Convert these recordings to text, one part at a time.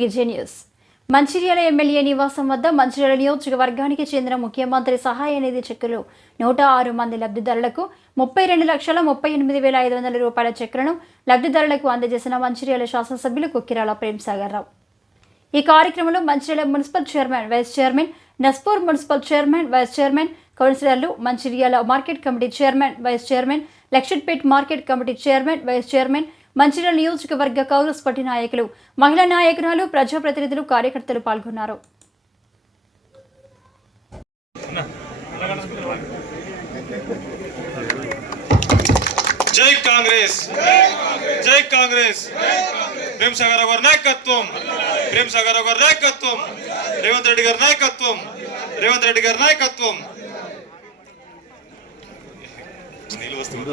TJ news Mancherial MLA నివాసం వద్ద మంచిర్యాల నియోజకవర్గానికి చెందిన ముఖ్యమంత్రి సహాయ నిధి చెక్కులు నూట ఆరు మంది లబ్ధిదారులకు ముప్పై రెండు లక్షల ముప్పై ఎనిమిది వేల ఐదు వందల రూపాయల చెక్కులను లబ్ధిదారులకు అందజేసిన మంచిర్యాల శాసనసభ్యులు కుక్కిరాల ప్రేమ్సాగర్ రావు. ఈ కార్యక్రమంలో Mancherial municipal chairman vice chairman Naspur municipal chairman vice chairman కౌన్సిలర్లు Mancherial market committee chairman vice chairman Luxettipet market committee chairman vice chairman Mancherial నియోజకవర్గ కాంగ్రెస్ పార్టీ నాయకులు మహిళా నాయకురాలు ప్రజాప్రతినిధులు కార్యకర్తలు పాల్గొన్నారు. జై కాంగ్రెస్ జై కాంగ్రెస్. ప్రేమ్ సాగర్ గారి నాయకత్వం ప్రేమ్ సాగర్ గారి నాయకత్వం. రేవంత్ రెడ్డి గారి నాయకత్వం రేవంత్ రెడ్డి గారి నాయకత్వం. నీళ్ళు వస్తుంది.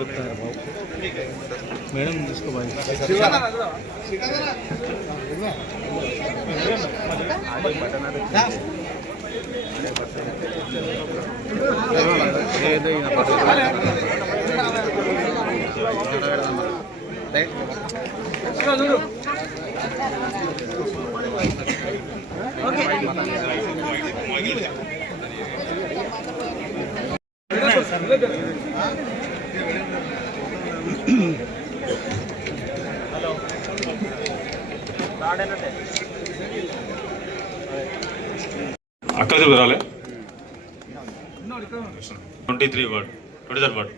మేడం తీసుకోవాలి ఏదో ఈయన. అక్కడ రాలే. Twenty three word twenty third word.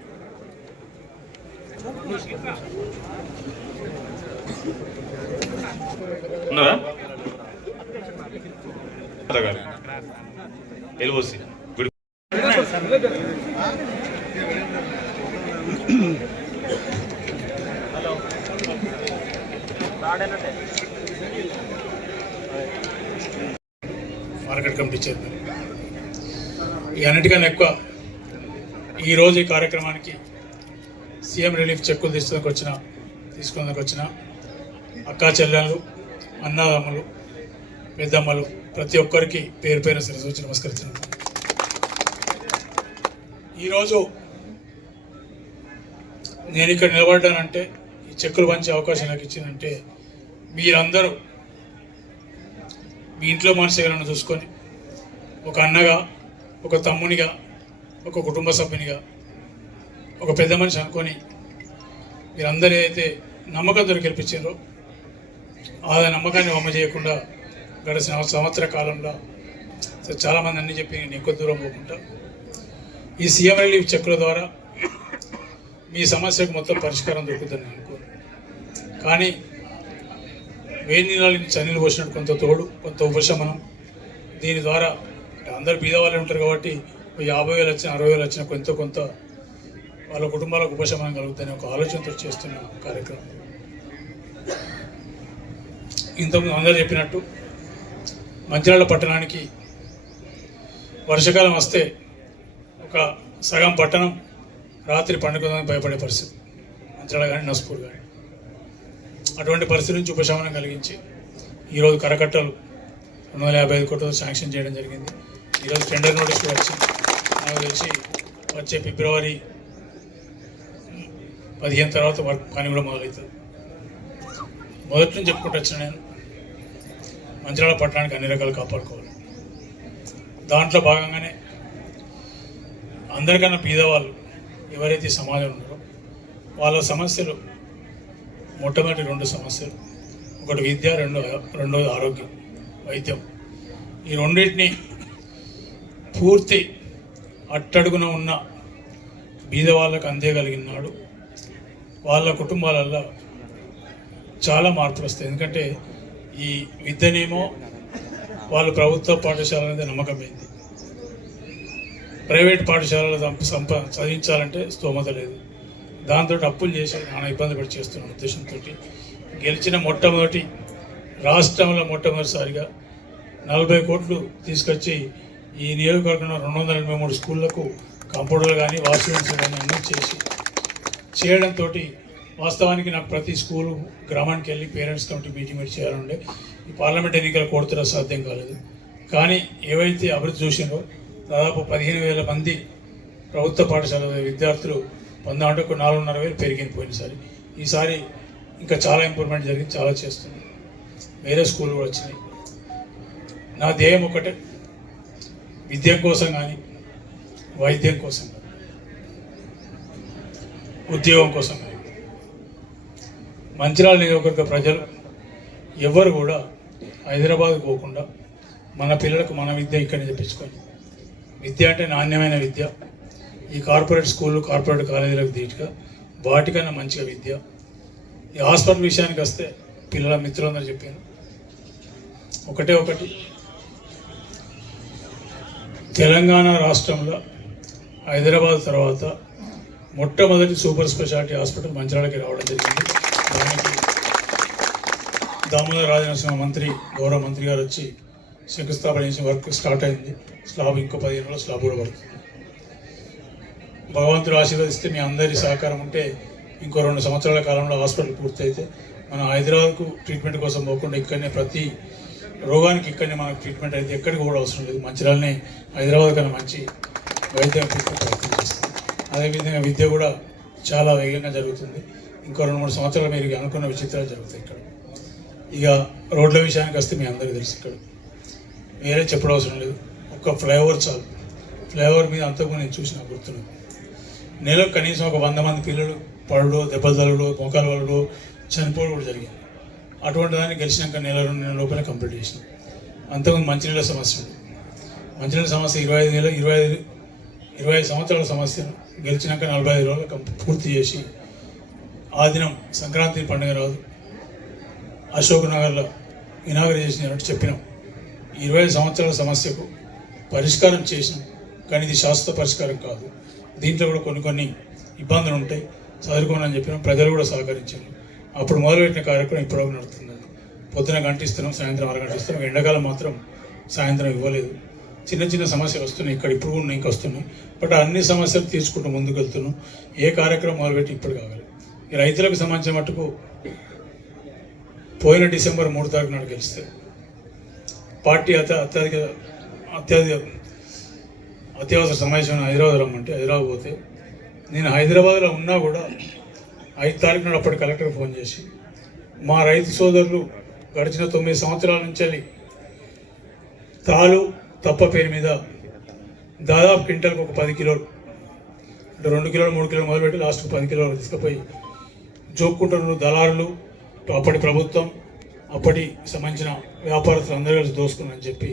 ఉన్నారా? గారు ఎల్ఓసి గుడి మార్కెట్ కమిటీ ఈ అన్నిటికన్నా ఎక్కువ ఈరోజు ఈ కార్యక్రమానికి సీఎం రిలీఫ్ చెక్కులు తీసుకుని వచ్చిన తీసుకునేందుకు వచ్చిన అక్కా చెల్లెళ్ళు అన్నదమ్ములు పెద్దమ్మలు ప్రతి ఒక్కరికి పేరు పేరు సరే సూచి నమస్కరిస్తున్నాను. ఈరోజు నేను ఇక్కడ నిలబడ్డానంటే ఈ చెక్కులు పంచే అవకాశం నాకు ఇచ్చిందంటే మీరందరూ మీ ఇంట్లో మనిషి చూసుకొని ఒక అన్నగా ఒక తమ్మునిగా ఒక కుటుంబ సభ్యునిగా ఒక పెద్ద మనిషి అనుకొని మీరందరూ ఏదైతే నమ్మకంతో గెలిపించారో ఆ నమ్మకాన్ని వమ్మ చేయకుండా గడిచిన సంవత్సర కాలంలో చాలామంది అన్ని చెప్పి నేను ఎక్కువ దూరం పోకుండా ఈ సీఎం రిలీఫ్ చెక్కుల ద్వారా మీ సమస్యకు మొత్తం పరిష్కారం దొరుకుతుందని నేను అనుకోను. కానీ వేడి నీళ్ళని చన్నీళ్ళు పోసినట్టు కొంత తోడు కొంత ఉపశమనం దీని ద్వారా అందరు బీదవాళ్ళే ఉంటారు కాబట్టి యాభై వేలు వచ్చిన అరవై వేలు వచ్చిన కొంత కొంత వాళ్ళ కుటుంబాలకు ఉపశమనం కలుగుతుందని ఒక ఆలోచనతో చేస్తున్న కార్యక్రమం. ఇంతకుముందు అందరూ చెప్పినట్టు మంచిర్యాల పట్టణానికి వర్షాకాలం వస్తే ఒక సగం పట్టణం రాత్రి పండుకుందని భయపడే పరిస్థితి. మంచిర్యాల కానీ నస్పూర్ కానీ అటువంటి పరిస్థితి నుంచి ఉపశమనం కలిగించి ఈరోజు కరకట్టలు రెండు వందల యాభై ఐదు కోట్లతో శాంక్షన్ చేయడం జరిగింది. ఈరోజు టెండర్ నోటీస్ వచ్చి వచ్చింది నాకు తెలిసి వచ్చే ఫిబ్రవరి పదిహేను తర్వాత వర్క్ పని కూడా మొదలవుతుంది. మొదటి నుంచి చెప్పుకుంటూ వచ్చిన నేను మంచిర్యాల పట్టణానికి అన్ని రకాలు కాపాడుకోవాలి. దాంట్లో భాగంగానే అందరికన్నా పేదవాళ్ళు ఎవరైతే సమాజం సమాజంలో ఉన్నారో వాళ్ళ సమస్యలు మొట్టమొదటి రెండు సమస్యలు ఒకటి విద్య రెండో రెండోది ఆరోగ్యం వైద్యం. ఈ రెండింటిని పూర్తి అట్టడుగున ఉన్న బీద వాళ్ళకు అందేయగలిగినాడు వాళ్ళ కుటుంబాలల్లో చాలా మార్పులు వస్తాయి. ఎందుకంటే ఈ విద్యనేమో వాళ్ళు ప్రభుత్వ పాఠశాల అనేది నమ్మకమైంది. ప్రైవేట్ పాఠశాలలో సంప చదివించాలంటే స్తోమత లేదు. దాంతో అప్పులు చేసి నానా ఇబ్బంది పడి చేస్తున్న ఉద్దేశంతో గెలిచిన మొట్టమొదటి రాష్ట్రంలో మొట్టమొదటిసారిగా నలభై కోట్లు తీసుకొచ్చి ఈ నియోజకవర్గంలో రెండు వందల ఎనభై మూడు స్కూళ్ళకు కంప్యూటర్లు కానీ వాష్రూమ్స్ కానీ అన్నీ చేసి చేయడంతో వాస్తవానికి నాకు ప్రతి స్కూలు గ్రామానికి వెళ్ళి పేరెంట్స్ తోటి మీటింగ్ పెట్టి చేయాలంటే ఈ పార్లమెంట్ ఎన్నికలు కోర్టులో సాధ్యం కాలేదు. కానీ ఏవైతే అభివృద్ధి చూసినో దాదాపు పదిహేను వేల మంది ప్రభుత్వ పాఠశాల విద్యార్థులు పొందామంటే ఒక నాలుగున్నర వేలు పెరిగింది పోయినసారి. ఈసారి ఇంకా చాలా ఇంప్రూవ్మెంట్ జరిగింది చాలా చేస్తుంది. వేరే స్కూల్ కూడా వచ్చినాయి. నా ధ్యేయం ఒకటే విద్య కోసం కానీ వైద్యం కోసం కానీ ఉద్యోగం కోసం కానీ. మంచిర్యాల నియోజకవర్గ ప్రజలు ఎవ్వరు కూడా హైదరాబాద్ పోకుండా మన పిల్లలకు మన విద్య ఇక్కడనే చెప్పించుకొని విద్య అంటే నాణ్యమైన విద్య. ఈ కార్పొరేట్ స్కూళ్ళు కార్పొరేట్ కాలేజీలకు దీటుగా వాటికన్నా మంచిగా విద్య. ఈ హాస్పిటల్ విషయానికి వస్తే పిల్లల మిత్రులందరూ చెప్పారు ఒకటే ఒకటి తెలంగాణ రాష్ట్రంలో హైదరాబాద్ తర్వాత మొట్టమొదటి సూపర్ స్పెషాలిటీ హాస్పిటల్ మంచిర్యాలకి రావడం జరిగింది. దానికి దామోదర రాజనరసింహ మంత్రి గౌరవ మంత్రి గారు వచ్చి శంకుస్థాపన చేసిన వర్క్ స్టార్ట్ అయింది. స్లాబ్ ఇంకో పదిహేను రోజులు స్లాబ్ కూడా పడుతుంది. భగవంతుడు ఆశీర్వదిస్తే మీ అందరి సహకారం ఉంటే ఇంకో రెండు సంవత్సరాల కాలంలో హాస్పిటల్ పూర్తయితే మనం హైదరాబాద్కు ట్రీట్మెంట్ కోసం పోకుండా ఇక్కడనే ప్రతి రోగానికి ఇక్కడనే మనకు ట్రీట్మెంట్ అయితే ఎక్కడికి కూడా అవసరం లేదు. మంచిర్యాలనే హైదరాబాద్ కన్నా మంచి వైద్యం ప్రయత్నం చేస్తుంది. అదేవిధంగా విద్య కూడా చాలా వేగంగా జరుగుతుంది. ఇంకో రెండు మూడు సంవత్సరాలు మీరు అనుకున్న విచిత్రాలు జరుగుతాయి ఇక్కడ. ఇక రోడ్ల విషయానికి వస్తే మీ అందరికీ తెలుసు ఇక్కడ. వేరే చెప్పడం అవసరం లేదు. ఒక్క ఫ్లైఓవర్ చాలు. ఫ్లైఓవర్ మీద అంతకు నేను చూసిన గుర్తున్నాను నెలకు కనీసం ఒక వంద మంది పిల్లలు పడడో దెబ్బలు తలడు మోకాలు వలడో చనిపోవడం కూడా జరిగింది. అటువంటి దాన్ని గెలిచినాక నెల రెండు నెలల లోపల కంప్లీట్ చేసినాం. అంతకుముందు మంచినీళ్ళ సమస్య ఉంది. మంచినీళ్ళ సమస్య ఇరవై ఐదు నెలలు ఇరవై ఐదు ఇరవై ఐదు సంవత్సరాల సమస్య గెలిచినాక నలభై ఐదు రోజులు కంప్- పూర్తి చేసి ఆ దినం సంక్రాంతి పండుగ రాదు. అశోక్ నగర్లో ఇనాగర్ చేసినట్టు చెప్పినాం. ఇరవై ఐదు సంవత్సరాల సమస్యకు పరిష్కారం చేసినాం. కానీ ఇది శాశ్వత పరిష్కారం కాదు. దీంట్లో కూడా కొన్ని కొన్ని ఇబ్బందులు ఉంటాయి. చదువుకోనని చెప్పినాం. ప్రజలు కూడా సహకరించారు. అప్పుడు మొదలుపెట్టిన కార్యక్రమం ఇప్పుడు నడుస్తుంది పొద్దున గంటిస్తున్నాం సాయంత్రం అరగంటిస్తున్నాం ఎండాకాలం మాత్రం సాయంత్రం ఇవ్వలేదు. చిన్న చిన్న సమస్యలు వస్తున్నాయి ఇక్కడ ఇప్పుడు కూడా ఇంకా వస్తున్నాయి. బట్ అన్ని సమస్యలు తీసుకుంటూ ముందుకు వెళ్తున్నాం ఏ కార్యక్రమం మొదలుపెట్టి ఇప్పుడు కావాలి. ఈ రైతులకు సంబంధించిన మట్టుకు పోయిన డిసెంబర్ మూడు తారీఖు నాడు గెలిస్తే పార్టీ అత్య అత్యధిక అత్యధిక అత్యవసర సమావేశం హైదరాబాద్ రమ్మంటే హైదరాబాద్ పోతే నేను హైదరాబాద్లో ఉన్నా కూడా ఐదు తారీఖు నాడు అప్పటి కలెక్టర్ ఫోన్ చేసి మా రైతు సోదరులు గడిచిన తొమ్మిది సంవత్సరాల నుంచి తాలు తప్ప పేరు మీద దాదాపు క్వింటల్కి ఒక పది కిలోలు అంటే రెండు కిలోలు మూడు కిలోలు మొదలుపెట్టి లాస్ట్ పది కిలోలు తీసుకుపోయి జోక్కుంటున్న దళారులు. అప్పటి ప్రభుత్వం అప్పటి సంబంధించిన వ్యాపారస్తులు అందరూ కలిసి దోసుకున్నారని చెప్పి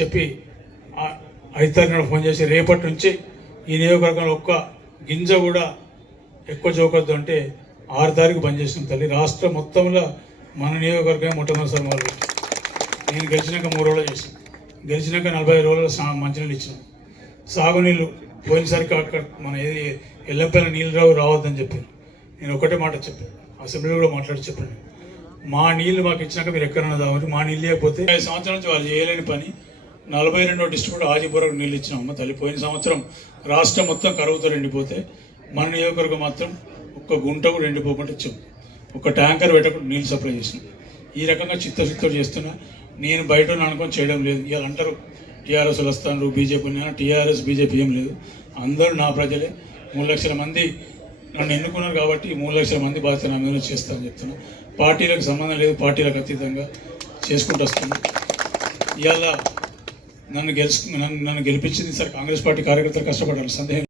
చెప్పి ఐదు తారీఖు ఫోన్ చేసి రేపటి నుంచి ఈ నియోజకవర్గంలో ఒక్క గింజ కూడా ఎక్కువ జోకొద్దు అంటే ఆరు తారీఖు బంద్ చేసిన తల్లి. రాష్ట్రం మొత్తంలో మన నియోజకవర్గం మొట్టమొదటిసారి మొదలు నేను గెలిచినాక మూడు రోజులు చేసాను గెలిచినాక నలభై ఐదు రోజులు సా మంచినీళ్ళు ఇచ్చినాం. సాగునీళ్ళు పోయినసారి అక్కడ మన ఏది ఎల్లంపల్లి నీళ్ళు రావు రావద్దని చెప్పాను నేను ఒకటే మాట చెప్పాను. అసెంబ్లీలో కూడా మాట్లాడి చెప్పాను మా నీళ్ళు మాకు ఇచ్చినాక మీరు ఎక్కడన్నా తాగరు మా నీళ్ళు లేకపోతే ఐదు సంవత్సరాల నుంచి వాళ్ళు చేయలేని పని. నలభై రెండో డిస్ట్రిక్ట్ ఆజిపురకు నీళ్ళు ఇచ్చినాం తల్లి. పోయిన సంవత్సరం రాష్ట్రం మొత్తం కరువుతో ఎండిపోతే మన నియోజకవర్గం మాత్రం ఒక్క గుంట కూడా ఎండిపోకుండా ఇచ్చాం. ఒక ట్యాంకర్ పెట్టకుండా నీళ్ళు సప్లై చేసినాం. ఈ రకంగా చిత్తశుద్ధితో చేస్తున్నా. నేను బయట ఉన్న అనుకొని చేయడం లేదు. ఇవాళ అంటారు టీఆర్ఎస్ వస్తాను బీజేపీ టీఆర్ఎస్ బీజేపీ ఏం లేదు. అందరూ నా ప్రజలే. మూడు లక్షల మంది నన్ను ఎన్నుకున్నారు కాబట్టి మూడు లక్షల మంది బాధ్యత నా మీద చేస్తానని చెప్తున్నా. పార్టీలకు సంబంధం లేదు పార్టీలకు అతీతంగా చేసుకుంటూ వస్తున్నా. ఇవాళ నన్ను గెలుచు నన్ను నన్ను గెలిపించింది సార్ కాంగ్రెస్ పార్టీ కార్యకర్తలు కష్టపడాలి సందేహం